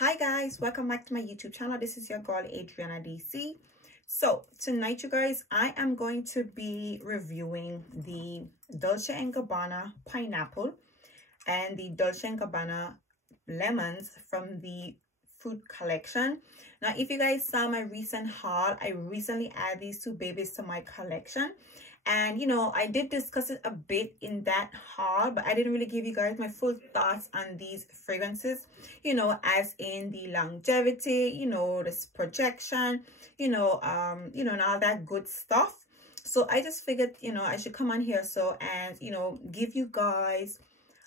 Hi guys, welcome back to my YouTube channel. This is your girl Adriana DC. So tonight, you guys, I am going to be reviewing the Dolce & Gabbana Pineapple and the Dolce & Gabbana Lemons from the Fruit Collection. Now, if you guys saw my recent haul, I recently added these two babies to my collection. And, you know, I did discuss it a bit in that haul, but I didn't really give you guys my full thoughts on these fragrances, you know, as in the longevity, you know, this projection, and all that good stuff. So I just figured, you know, I should come on here and, you know, give you guys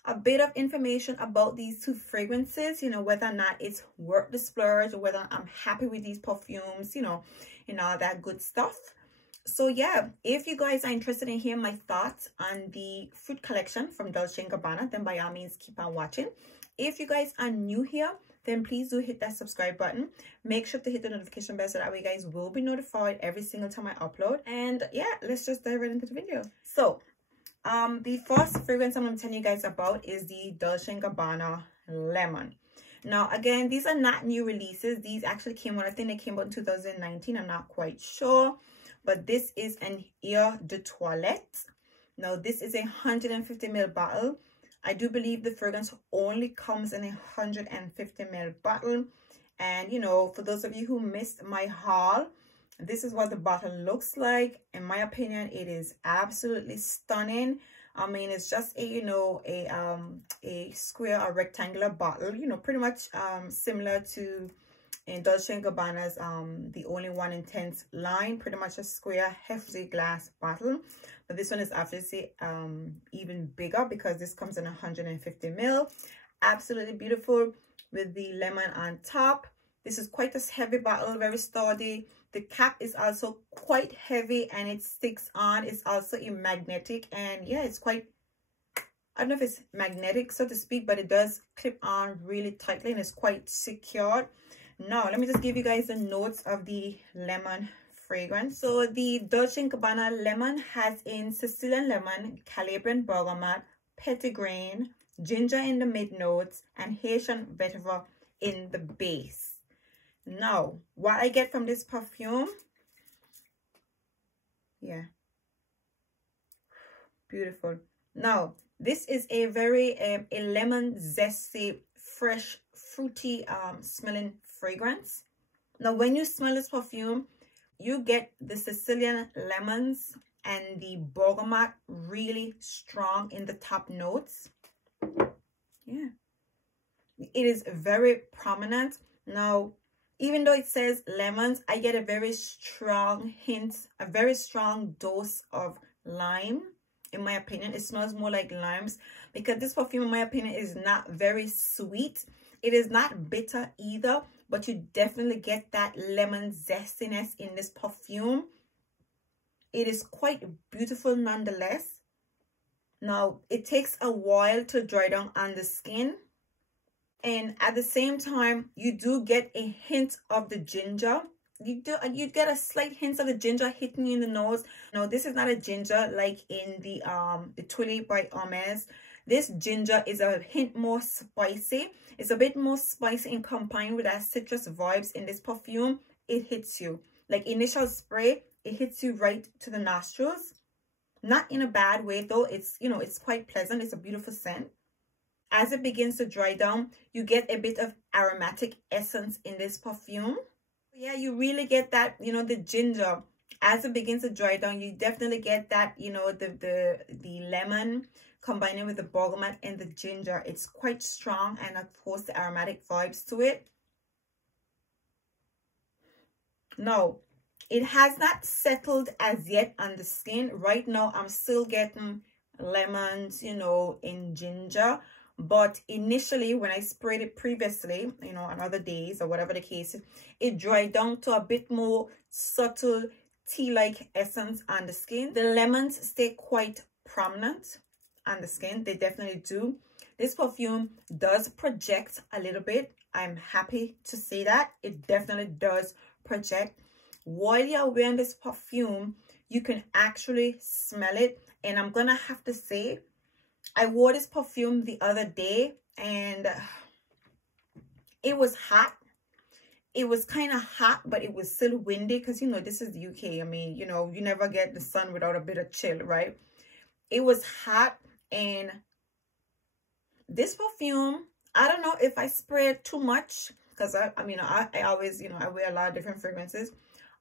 a bit of information about these two fragrances, you know, whether or not it's worth the splurge or whether I'm happy with these perfumes, you know, and all that good stuff. So yeah, if you guys are interested in hearing my thoughts on the Fruit Collection from Dolce & Gabbana, then by all means keep on watching. If you guys are new here, then please do hit that subscribe button. Make sure to hit the notification bell so that way you guys will be notified every single time I upload. And yeah, let's just dive right into the video. So the first fragrance I'm going to tell you guys about is the Dolce & Gabbana Lemon. Now again, these are not new releases. These actually came out, I think they came out in 2019. I'm not quite sure. But this is an Eau de Toilette. Now, this is a 150 ml bottle. I do believe the fragrance only comes in a 150 ml bottle. And, you know, for those of you who missed my haul, this is what the bottle looks like. In my opinion, it is absolutely stunning. I mean, it's just a, you know, a square or rectangular bottle, you know, pretty much similar to in Dolce & Gabbana's the Only One Intense line, pretty much a square hefty glass bottle. But this one is obviously even bigger because this comes in 150 ml. Absolutely beautiful with the lemon on top. This is quite a heavy bottle, very sturdy. The cap is also quite heavy and it sticks on. It's also a magnetic, and yeah, it's quite, I don't know if it's magnetic so to speak, but it does clip on really tightly and it's quite secured. Now, let me just give you guys the notes of the lemon fragrance. So, the Dolce & Gabbana Lemon has in Sicilian lemon, Calabrian bergamot, petitgrain, ginger in the mid notes, and Haitian vetiver in the base. Now, what I get from this perfume, yeah, beautiful. Now, this is a very a lemon zesty, fresh, fruity smelling fragrance. Now when you smell this perfume, you get the Sicilian lemons and the bergamot really strong in the top notes. Yeah, it is very prominent. Now even though it says lemons, I get a very strong hint, a very strong dose of lime. In my opinion, it smells more like limes because this perfume, in my opinion, is not very sweet. It is not bitter either, but you definitely get that lemon zestiness in this perfume. It is quite beautiful nonetheless. Now, it takes a while to dry down on the skin. And at the same time, you do get a hint of the ginger. You get a slight hint of the ginger hitting you in the nose. No, this is not a ginger like in the Tuile by Hermes. This ginger is a hint more spicy. It's a bit more spicy and combined with that citrus vibes in this perfume. It hits you. Like initial spray, it hits you right to the nostrils. Not in a bad way though. It's, you know, it's quite pleasant. It's a beautiful scent. As it begins to dry down, you get a bit of aromatic essence in this perfume. Yeah, you really get that, you know, the ginger. As it begins to dry down, you definitely get that, you know, the lemon combining with the bergamot and the ginger. It's quite strong, and of course the aromatic vibes to it. No, it has not settled as yet on the skin. Right now I'm still getting lemons, you know, in ginger. But initially when I sprayed it previously, you know, on other days or whatever the case, it dried down to a bit more subtle tea-like essence on the skin. The lemons stay quite prominent on the skin. They definitely do. This perfume does project a little bit. I'm happy to say that. It definitely does project. While you're wearing this perfume, you can actually smell it. And I'm gonna have to say, I wore this perfume the other day and It was hot. It was kind of hot, but it was still windy because, you know, this is the UK. I mean, you know, you never get the sun without a bit of chill, right? It was hot, and this perfume, I don't know if I sprayed too much because I mean, I always, you know, I wear a lot of different fragrances.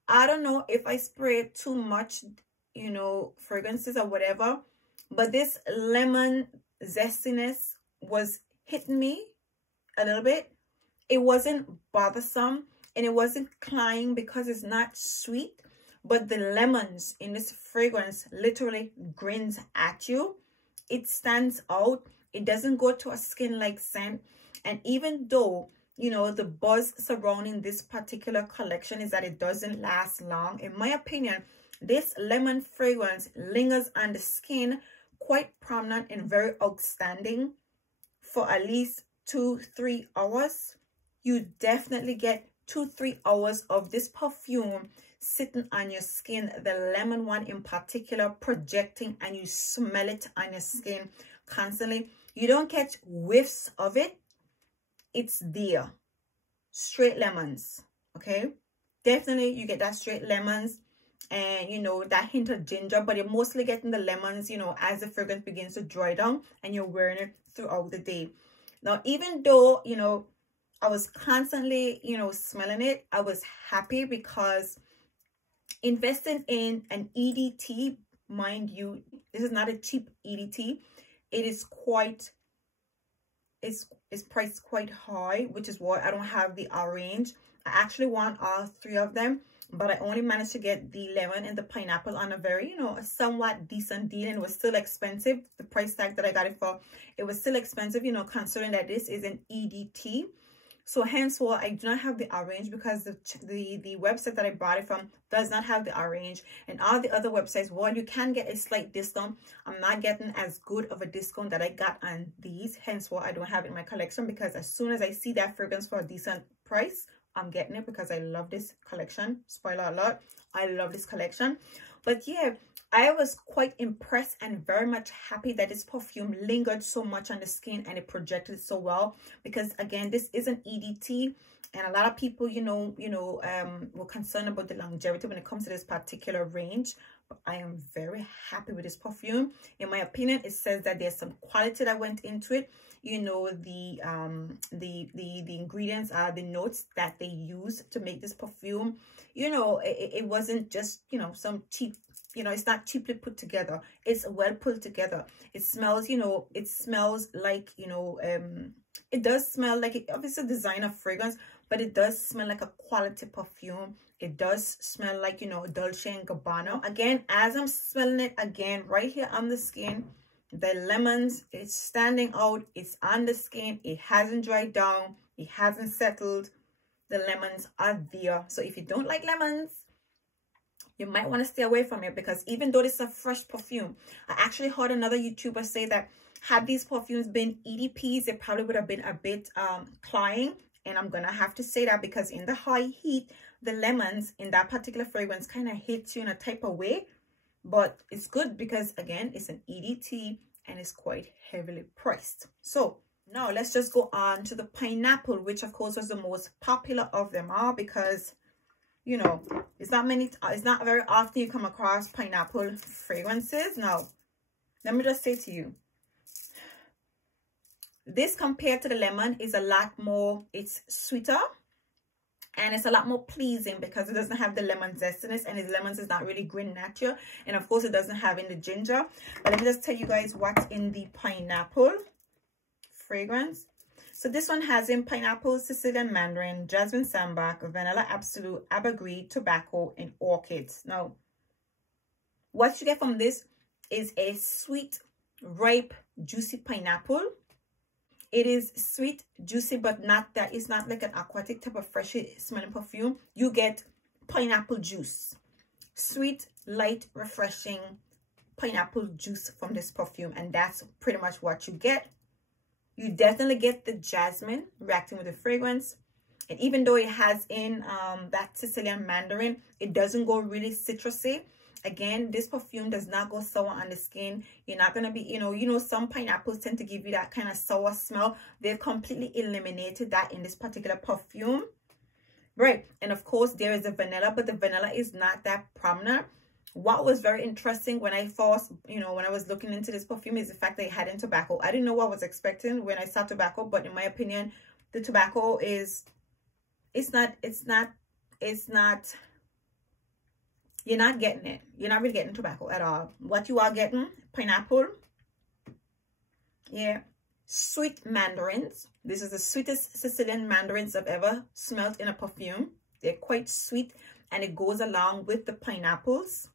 I don't know if I sprayed too much, you know, fragrances or whatever, but this lemon zestiness was hitting me a little bit. It wasn't bothersome, and it wasn't cloying because it's not sweet, but the lemons in this fragrance literally grins at you. It stands out. It doesn't go to a skin-like scent. And even though, you know, the buzz surrounding this particular collection is that it doesn't last long, in my opinion, this lemon fragrance lingers on the skin quite prominent and very outstanding for at least 2-3 hours. You definitely get 2-3 hours of this perfume sitting on your skin, the lemon one in particular, projecting, and you smell it on your skin constantly. You don't catch whiffs of it. It's there. Straight lemons, okay? Definitely you get that straight lemons and, you know, that hint of ginger, but you're mostly getting the lemons, you know, as the fragrance begins to dry down and you're wearing it throughout the day. Now, even though, you know, I was constantly, you know, smelling it, I was happy because investing in an EDT, mind you, this is not a cheap EDT. It is quite, it's priced quite high, which is why I don't have the orange. I actually want all 3 of them, but I only managed to get the lemon and the pineapple on a very, you know, a somewhat decent deal, and it was still expensive. The price tag that I got it for, it was still expensive, you know, considering that this is an EDT. So hence why I do not have the orange, because the website that I bought it from does not have the orange. And all the other websites, while you can get a slight discount, I'm not getting as good of a discount that I got on these. Hence why I don't have it in my collection, because as soon as I see that fragrance for a decent price, I'm getting it because I love this collection. Spoiler alert, I love this collection. But yeah, I was quite impressed and very much happy that this perfume lingered so much on the skin and it projected so well, because again, this is an EDT, and a lot of people, were concerned about the longevity when it comes to this particular range. But I am very happy with this perfume. In my opinion, it says that there's some quality that went into it. You know, the ingredients are the notes that they use to make this perfume. You know, it wasn't just, you know, some cheap, you know, it's not cheaply put together. It's well put together. It smells, you know, it smells like, you know, it does smell like, obviously designer fragrance, but it does smell like a quality perfume. It does smell like, you know, Dolce and Gabbana. Again, as I'm smelling it again right here on the skin, the lemons, it's standing out. It's on the skin. It hasn't dried down. It hasn't settled. The lemons are there. So if you don't like lemons, you might want to stay away from it, because even though this is a fresh perfume, I actually heard another YouTuber say that had these perfumes been EDPs, it probably would have been a bit cloying. And I'm going to have to say that, because in the high heat, the lemons in that particular fragrance kind of hits you in a type of way. But it's good because, again, it's an EDT and it's quite heavily priced. So now let's just go on to the pineapple, which of course was the most popular of them all, because, you know, it's not very often you come across pineapple fragrances. Now, let me just say to you, this compared to the lemon is a lot more, it's sweeter. And it's a lot more pleasing because it doesn't have the lemon zestiness, and its lemons is not really grinning at you. And of course, it doesn't have in the ginger. But let me just tell you guys what's in the pineapple fragrance. So this one has in pineapple, Sicilian mandarin, jasmine sambac, vanilla absolute, ambergris, tobacco, and orchids. Now, what you get from this is a sweet, ripe, juicy pineapple. It is sweet, juicy, but not that. It's not like an aquatic type of fresh smelling perfume. You get pineapple juice. Sweet, light, refreshing pineapple juice from this perfume. And that's pretty much what you get. You definitely get the jasmine reacting with the fragrance. And even though it has in that Sicilian mandarin, it doesn't go really citrusy. Again, this perfume does not go sour on the skin. You're not going to be, you know, some pineapples tend to give you that kind of sour smell. They've completely eliminated that in this particular perfume. Right. And of course, there is the vanilla, but the vanilla is not that prominent. What was very interesting when I first, when I was looking into this perfume is the fact that it had in tobacco. I didn't know what I was expecting when I saw tobacco, but in my opinion, the tobacco is, it's not, you're not getting it. You're not really getting tobacco at all. What you are getting, pineapple. Yeah. Sweet mandarins. This is the sweetest Sicilian mandarins I've ever smelled in a perfume. They're quite sweet and it goes along with the pineapples.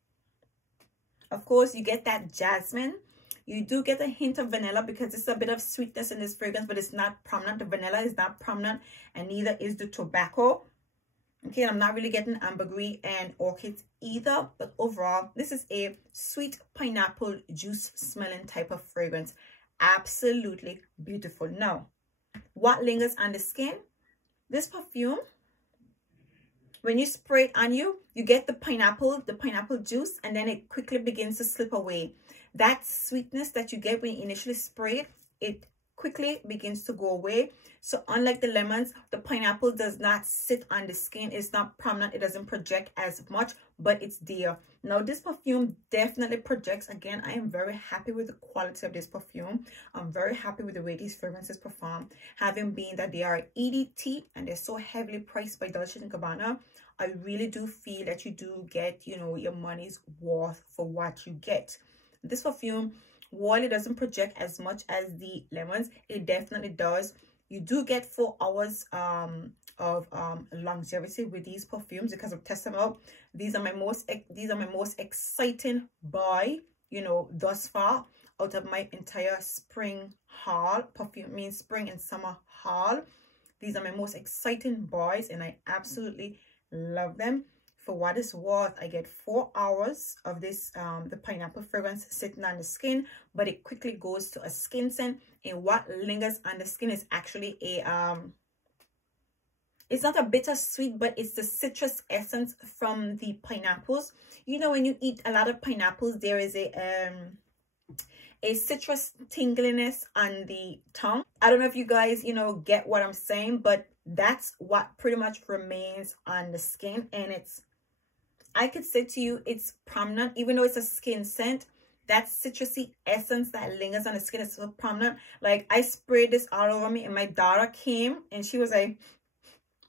Of course, you get that jasmine. You do get a hint of vanilla because it's a bit of sweetness in this fragrance, but it's not prominent. The vanilla is not prominent and neither is the tobacco. Okay, I'm not really getting ambergris and orchids either, but overall, this is a sweet pineapple juice smelling type of fragrance. Absolutely beautiful. Now, what lingers on the skin? This perfume, when you spray it on you, you get the pineapple juice, and then it quickly begins to slip away. That sweetness that you get when you initially spray it, it quickly begins to go away. So unlike the lemons, the pineapple does not sit on the skin. It's not prominent. It doesn't project as much, but it's there. Now this perfume definitely projects. Again, I am very happy with the quality of this perfume. I'm very happy with the way these fragrances perform. Having been that they are EDT and they're so heavily priced by Dolce & Gabbana, I really do feel that you do get, your money's worth for what you get. This perfume, while it doesn't project as much as the lemons, it definitely does. You do get 4 hours of longevity with these perfumes because I've tested them out. These are my most exciting buy, thus far out of my entire spring haul. Perfume means spring and summer haul. These are my most exciting buys and I absolutely love them. For what it's worth, I get 4 hours of this, the pineapple fragrance sitting on the skin, but it quickly goes to a skin scent. And what lingers on the skin is actually a, it's not a bittersweet, but it's the citrus essence from the pineapples. When you eat a lot of pineapples, there is a citrus tingliness on the tongue. I don't know if you guys, get what I'm saying, but that's what pretty much remains on the skin. And I could say to you, it's prominent, even though it's a skin scent. That citrusy essence that lingers on the skin is so prominent. Like, I sprayed this all over me and my daughter came and she was like,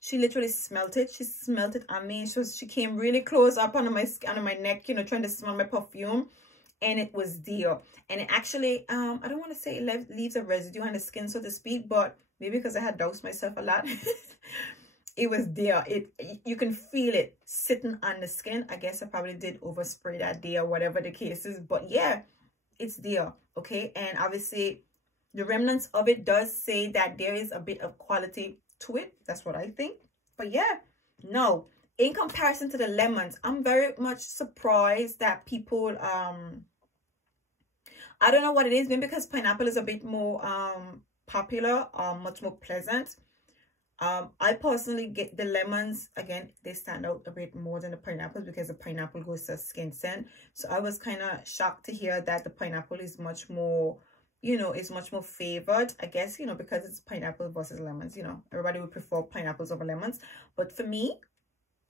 she literally smelt it. She smelt it on me. And she came really close up under my neck, trying to smell my perfume. And it was there. And it actually, I don't want to say it leaves a residue on the skin, so to speak, but maybe because I had doused myself a lot. It was there. You can feel it sitting on the skin. I guess I probably did overspray that day or whatever the case is. But yeah, it's there. Okay. And obviously the remnants of it does say that there is a bit of quality to it. That's what I think. But yeah, no. In comparison to the lemons, I'm very much surprised that people, I don't know what it is. Maybe because pineapple is a bit more popular or much more pleasant. I personally get the lemons, again, they stand out a bit more than the pineapples because the pineapple goes to skin scent. So I was kind of shocked to hear that the pineapple is much more, is much more favored. I guess, because it's pineapple versus lemons, everybody would prefer pineapples over lemons. But for me,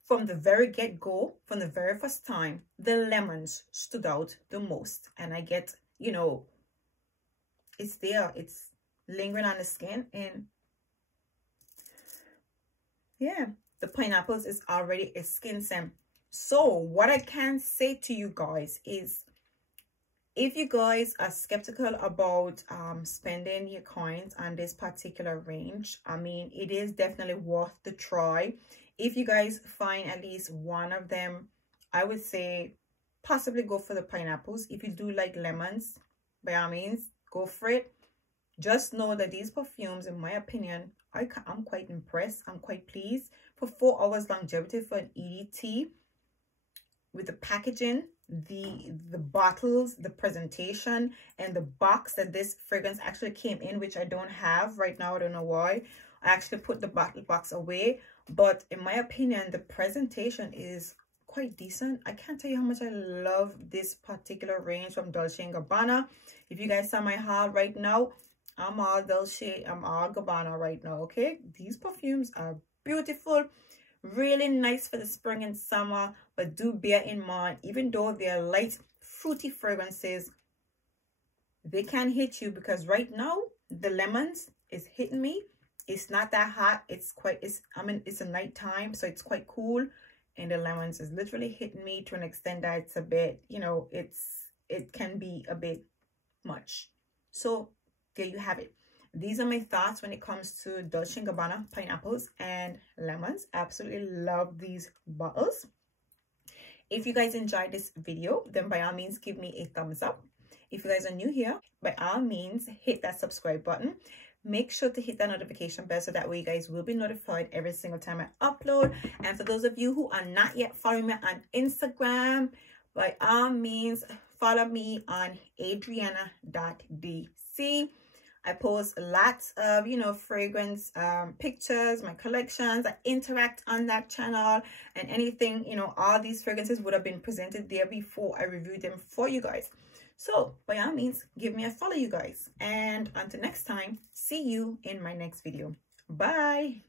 from the very get-go, from the very first time, the lemons stood out the most. And I get, it's there, it's lingering on the skin, and yeah, the pineapples is already a skin scent. So what I can say to you guys is, if you guys are skeptical about spending your coins on this particular range, I mean, it is definitely worth the try. If you guys find at least one of them, I would say possibly go for the pineapples. If you do like lemons, by all means, go for it. Just know that these perfumes, in my opinion, I'm quite impressed. I'm quite pleased. For 4 hours longevity for an EDT, with the packaging, the bottles, the presentation, and the box that this fragrance actually came in, which I don't have right now. I don't know why. I actually put the bottle box away. But in my opinion, the presentation is quite decent. I can't tell you how much I love this particular range from Dolce & Gabbana. If you guys saw my haul right now, I'm all Dolce, I'm all Gabbana right now, okay? These perfumes are beautiful, really nice for the spring and summer, but do bear in mind, even though they're light, fruity fragrances, they can hit you, because right now, the lemons is hitting me. It's not that hot. It's a nighttime, so it's quite cool. And the lemons is literally hitting me to an extent that it's a bit, you know, it can be a bit much. So there you have it. These are my thoughts when it comes to Dolce & Gabbana pineapples and lemons. Absolutely love these bottles. If you guys enjoyed this video, then by all means give me a thumbs up. If you guys are new here, by all means hit that subscribe button. Make sure to hit that notification bell so that way you guys will be notified every single time I upload. And for those of you who are not yet following me on Instagram, by all means follow me on adriana.dc. I post lots of, you know, fragrance pictures, my collections. I interact on that channel, and anything, you know, all these fragrances would have been presented there before I reviewed them for you guys. So by all means, give me a follow, you guys. And until next time, see you in my next video. Bye.